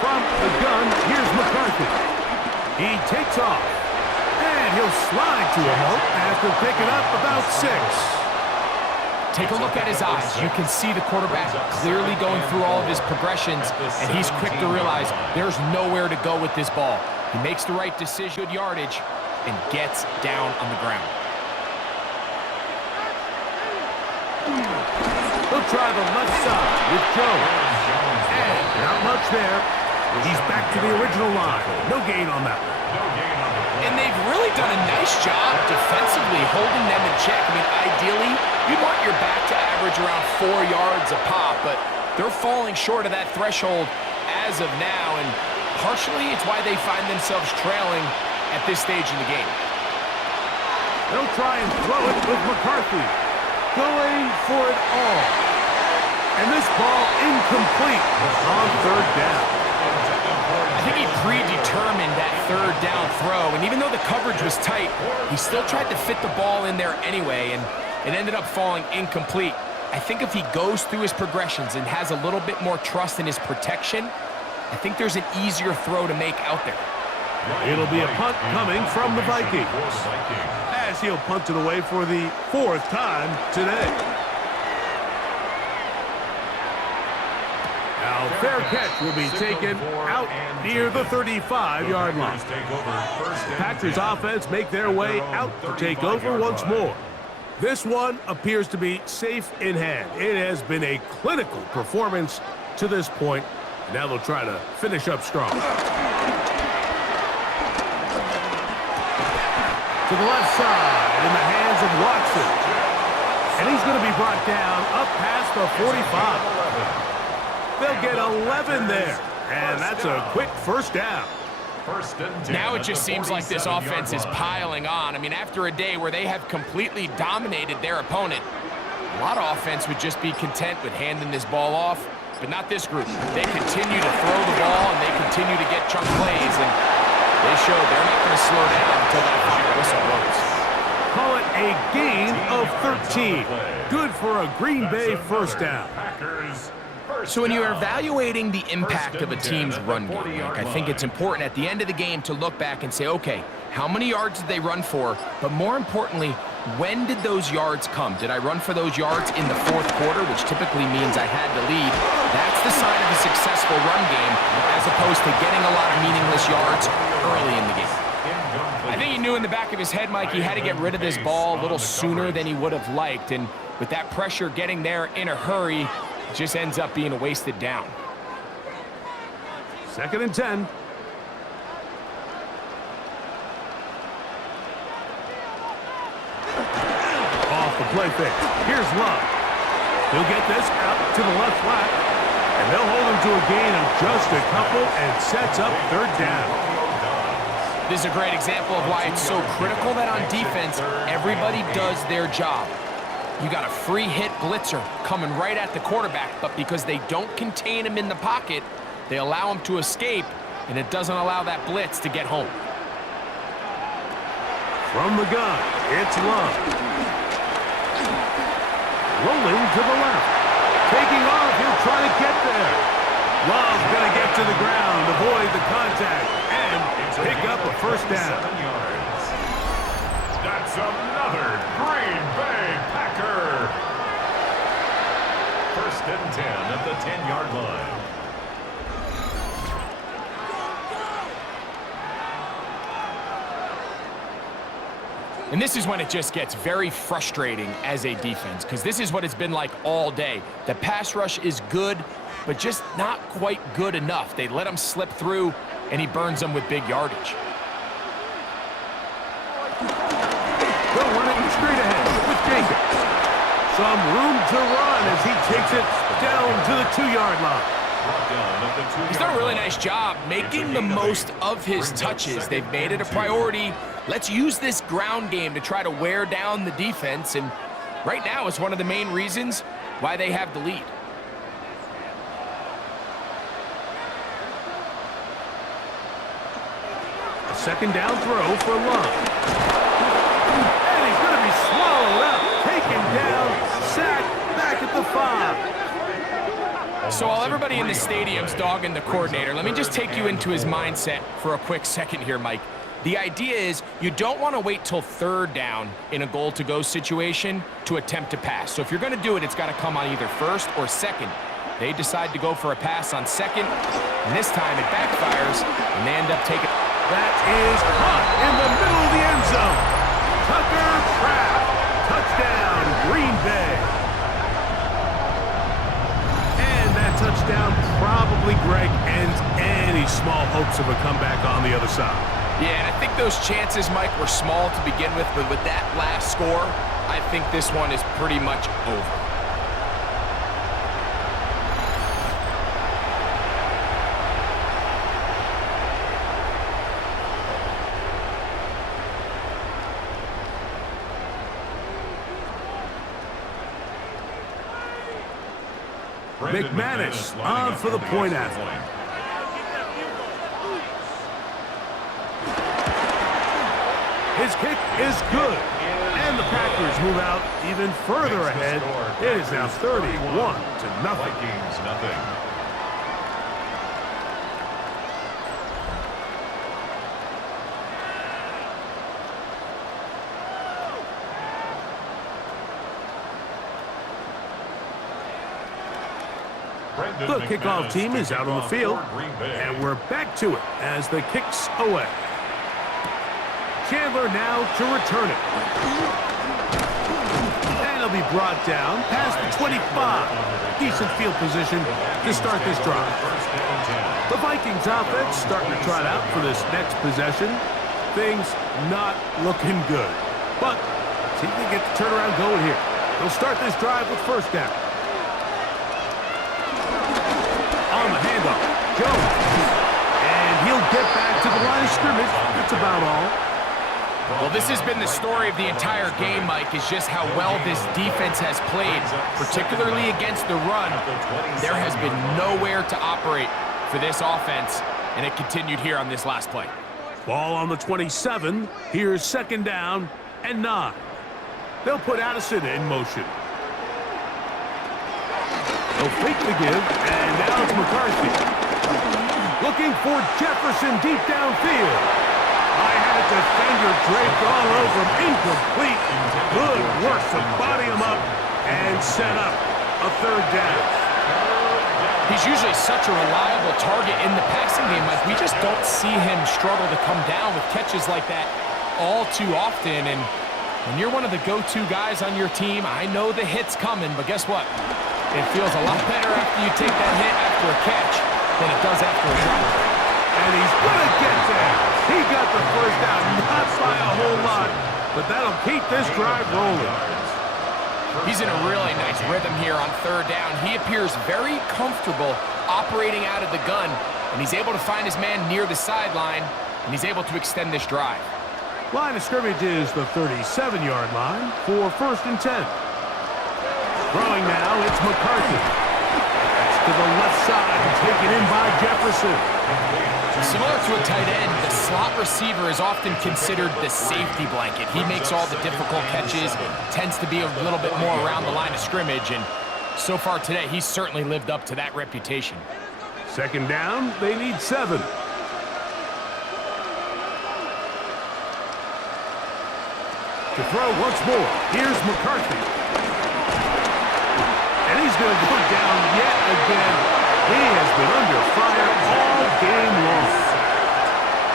From the gun, here's McCarthy. He takes off, and he'll slide to a halt after picking up about 6. Take a look at his eyes. You can see the quarterback clearly going through all of his progressions, and he's quick to realize there's nowhere to go with this ball. He makes the right decision, good yardage, and gets down on the ground. He'll try the left side with Jones. And not much there. He's back to the original line. No gain on that one. And they've really done a nice job defensively holding them in check. I mean, ideally, you'd want your back to average around 4 yards a pop, but they're falling short of that threshold as of now, and partially it's why they find themselves trailing at this stage in the game. They'll try and throw it with McCarthy. Going for it all. And this ball incomplete on third down. I think he predetermined that third down throw, and even though the coverage was tight, he still tried to fit the ball in there anyway, and it ended up falling incomplete. I think if he goes through his progressions and has a little bit more trust in his protection, I think there's an easier throw to make out there. It'll be a punt coming from the Vikings, as he'll punt it away for the 4th time today. Now, fair catch will be taken out near the 35-yard line. Packers offense make their way out to take over once more. This one appears to be safe in hand. It has been a clinical performance to this point. Now they'll try to finish up strong. To the left side in the hands of Watson. And he's going to be brought down up past the 45. They'll get 11 there. And that's a quick first down. Now it just seems like this offense is piling on. I mean, after a day where they have completely dominated their opponent, a lot of offense would just be content with handing this ball off, but not this group. They continue to throw the ball, and they continue to get chunk plays, and they show they're not going to slow down until that final whistle blows. Call it a gain of 13. Good for a Green Bay first down. So when you're evaluating the impact of a team's run game, I think it's important at the end of the game to look back and say, okay, how many yards did they run for? But more importantly, when did those yards come? Did I run for those yards in the 4th quarter, which typically means I had to lead? That's the sign of a successful run game, as opposed to getting a lot of meaningless yards early in the game. I think he knew in the back of his head, Mike, he had to get rid of this ball a little sooner than he would have liked. And with that pressure getting there in a hurry, it just ends up being a wasted down. 2nd and 10. Off the play fake. Here's Love. He'll get this out to the left flat. And they'll hold him to a gain of just a couple and sets up 3rd down. This is a great example of why it's so critical that on defense, everybody does their job. You got a free hit blitzer coming right at the quarterback, but because they don't contain him in the pocket, they allow him to escape, and it doesn't allow that blitz to get home. From the gun, it's Love. Rolling to the left. Taking off, he'll try to get there. Love's going to get to the ground, avoid the contact, and pick up a first down. That's another Green Bay Packer. 1st and 10 at the 10-yard line. And this is when it just gets very frustrating as a defense, because this is what it's been like all day. The pass rush is good, but just not quite good enough. They let him slip through, and he burns them with big yardage. They'll run it straight ahead with Jacobs. Some room to run as he takes it down to the 2-yard line. He's done a really nice job making the most of his touches. They've made it a priority. Let's use this ground game to try to wear down the defense, and right now it's one of the main reasons why they have the lead. A 2nd down throw for Love. And he's going to be swallowed up, taken down, sacked back at the 5. So while everybody in the stadium's dogging the coordinator, let me just take you into his mindset for a quick second here, Mike. The idea is you don't want to wait till 3rd down in a goal-to-go situation to attempt to pass. So if you're going to do it, it's got to come on either 1st or 2nd. They decide to go for a pass on 2nd, and this time it backfires, and they end up taking... That is caught in the middle of the end zone. Tucker Kraft. Touchdown, Green Bay. And that touchdown probably, Greg, ends any small hopes of a comeback on the other side. Yeah, and I think those chances, Mike, were small to begin with, but with that last score, I think this one is pretty much over. McManus on for the point after. His kick is good. And the Packers move out even further ahead. It is now 31-0. Vikings nothing. The kickoff team is out on the field, and we're back to it as the kick's away. Chandler now to return it. And it'll be brought down past the 25. Decent field position to start this drive. The Vikings offense starting to trot out for this next possession. Things not looking good. But see if they get the turnaround going here. They'll start this drive with first down. On the handoff, Jones. And he'll get back to the line of scrimmage. That's about all. Well, this has been the story of the entire game, Mike, is just how well this defense has played, particularly against the run. There has been nowhere to operate for this offense, and it continued here on this last play. Ball on the 27. Here's second down and 9. They'll put Addison in motion. They'll fake the give, and now it's McCarthy. Looking for Jefferson deep downfield. I had a defender draped all over him. Incomplete. Good work to body him up and set up a third down. He's usually such a reliable target in the passing game. Like, we just don't see him struggle to come down with catches like that all too often. And when you're one of the go-to guys on your team, I know the hit's coming, but guess what? It feels a lot better after you take that hit after a catch than it does after a drop. And he's going to get there. He got the first down, not by a whole lot, but that'll keep this drive rolling. He's in a really nice rhythm here on third down. He appears very comfortable operating out of the gun, and he's able to find his man near the sideline, and he's able to extend this drive. Line of scrimmage is the 37-yard line for first and 10. Throwing now, it's McCarthy. That's to the left side, taken in by Jefferson. Similar to a tight end, the slot receiver is often considered the safety blanket. He makes all the difficult catches, tends to be a little bit more around the line of scrimmage, and so far today, he's certainly lived up to that reputation. Second down, they need 7. To throw once more, here's McCarthy. And he's going to go down yet again. He has been under fire all game long.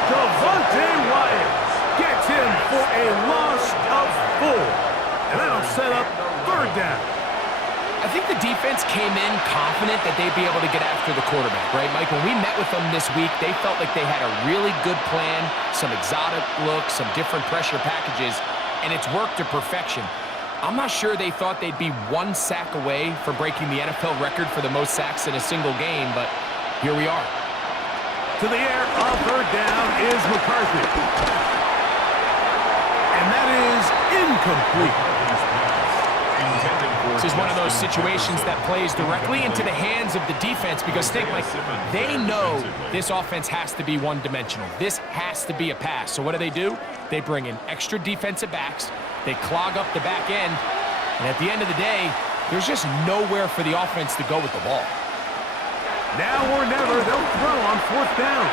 Devontae Wyatt gets him for a loss of 4. And that'll set up third down. I think the defense came in confident that they'd be able to get after the quarterback, right, Mike? When we met with them this week, they felt like they had a really good plan, some exotic looks, some different pressure packages, and it's worked to perfection. I'm not sure they thought they'd be 1 sack away from breaking the NFL record for the most sacks in a single game, but here we are. To the air on third down is McCarthy. And that is incomplete. This is one of those situations that plays directly into the hands of the defense because think, Mike, they know this offense has to be one-dimensional. This has to be a pass. So what do? They bring in extra defensive backs. They clog up the back end. And at the end of the day, there's just nowhere for the offense to go with the ball. Now or never, they'll throw on fourth down.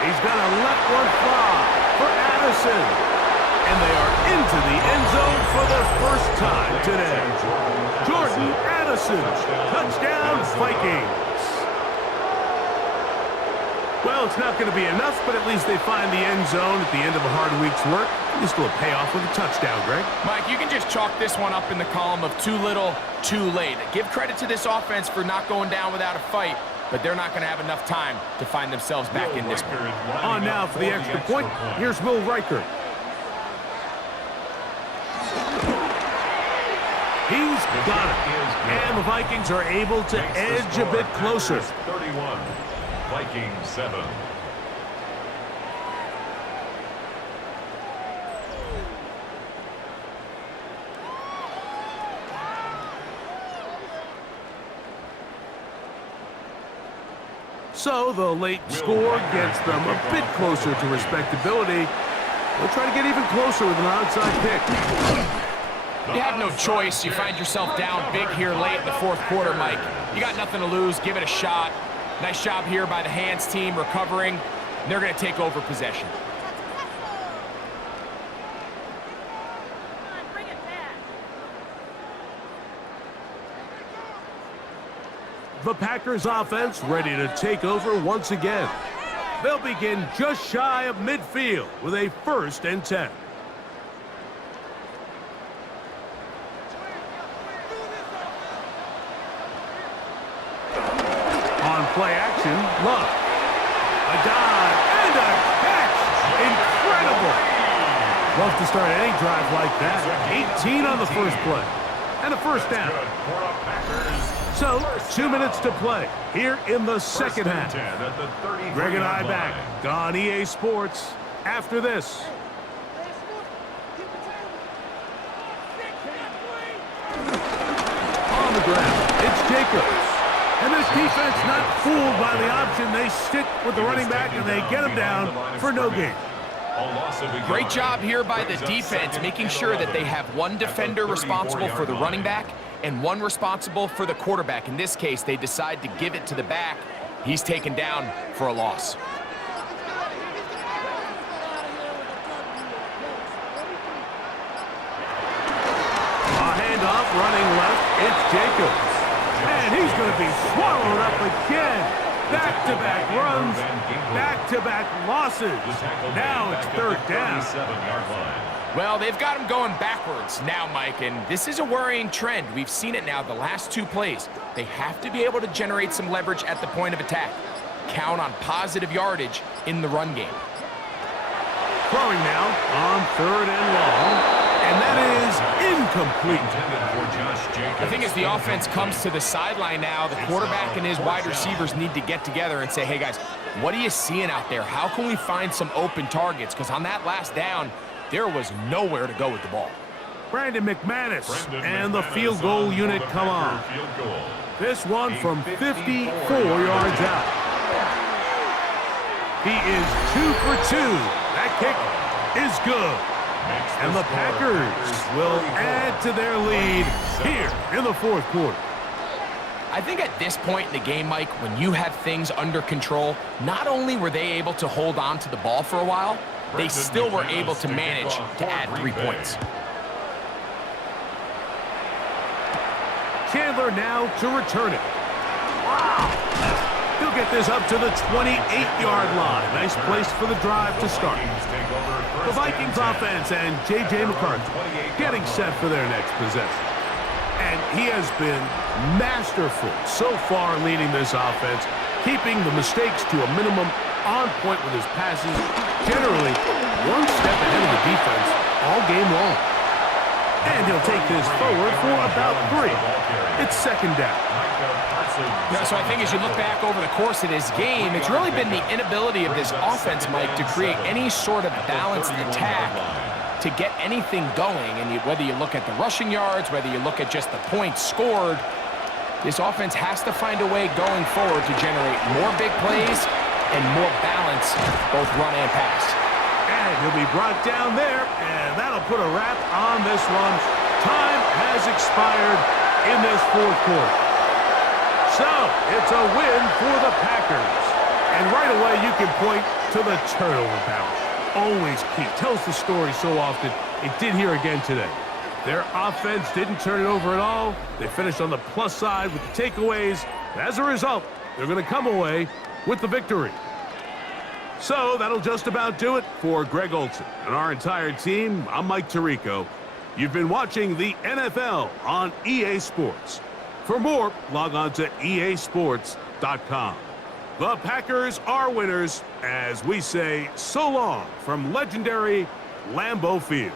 He's going to let one fly for Addison. And they are into the end zone for the first time today. Jordan Addison, touchdown Vikings. Well, it's not going to be enough, but at least they find the end zone at the end of a hard week's work. At least it'll pay off with a touchdown, Greg. Mike, you can just chalk this one up in the column of too little, too late. Give credit to this offense for not going down without a fight, but they're not going to have enough time to find themselves back in this one. On now for the extra point. Here's Will Riker. He's got it. And the Vikings are able to edge a bit closer. 31, Vikings 7. So the late score gets them a bit closer to respectability. They'll try to get even closer with an onside kick. You have no choice. You find yourself down big here late in the fourth quarter, Mike. You got nothing to lose. Give it a shot. Nice job here by the hands team recovering. They're going to take over possession. The Packers offense ready to take over once again. They'll begin just shy of midfield with a 1st and 10. On play action, Luck. A dive and a catch. Incredible. Love to start any drive like that. 18 on the first play. And a 1st down. So, 2 minutes to play here in the second half. Greg and I back on EA Sports after this. On the ground, it's Jacobs. And this defense not fooled by the option. They stick with the running back and they get him down for no gain. Great job here by the defense, making sure that they have one defender responsible for the running back and one responsible for the quarterback. In this case, they decide to give it to the back. He's taken down for a loss. A handoff running left. It's Jacobs. And he's going to be swallowed up again. Back-to-back runs, back-to-back losses. Now it's 3rd down. Well, they've got him going backwards now, Mike, and this is a worrying trend. We've seen it now the last 2 plays. They have to be able to generate some leverage at the point of attack. Count on positive yardage in the run game. Throwing now on 3rd and long. And that is incomplete. I think as the offense comes to the sideline now, the quarterback and his wide receivers need to get together and say, hey, guys, what are you seeing out there? How can we find some open targets? Because on that last down, there was nowhere to go with the ball. Brandon McManus and the field goal unit come on. This one from 54 yards out. He is 2 for 2. That kick is good. And the Packers will add to their lead here in the 4th quarter. I think at this point in the game, Mike, when you have things under control, not only were they able to hold on to the ball for a while, they still were able to manage to add 3 points. Chandler now to return it. Wow! He'll get this up to the 28-yard line. Nice place for the drive to start. The Vikings offense and J.J. McCarthy getting set for their next possession. And he has been masterful so far leading this offense, keeping the mistakes to a minimum, on point with his passes, generally one step ahead of the defense all game long. And he'll take this forward for about 3. It's 2nd down. Yeah, so I think as you look back over the course of this game, it's really been the inability of this offense, Mike, to create any sort of balanced attack to get anything going. And whether you look at the rushing yards, whether you look at just the points scored, this offense has to find a way going forward to generate more big plays and more balance, both run and pass. And he'll be brought down there, and that'll put a wrap on this one. Time has expired in this 4th quarter. So, it's a win for the Packers. And right away, you can point to the turnover battle. Always key. Tells the story so often. It did here again today. Their offense didn't turn it over at all. They finished on the plus side with the takeaways. As a result, they're going to come away with the victory. So that'll just about do it for Greg Olson and our entire team. I'm Mike Tirico. You've been watching the NFL on EA Sports. For more, log on to easports.com. The Packers are winners as we say so long from legendary Lambeau Field.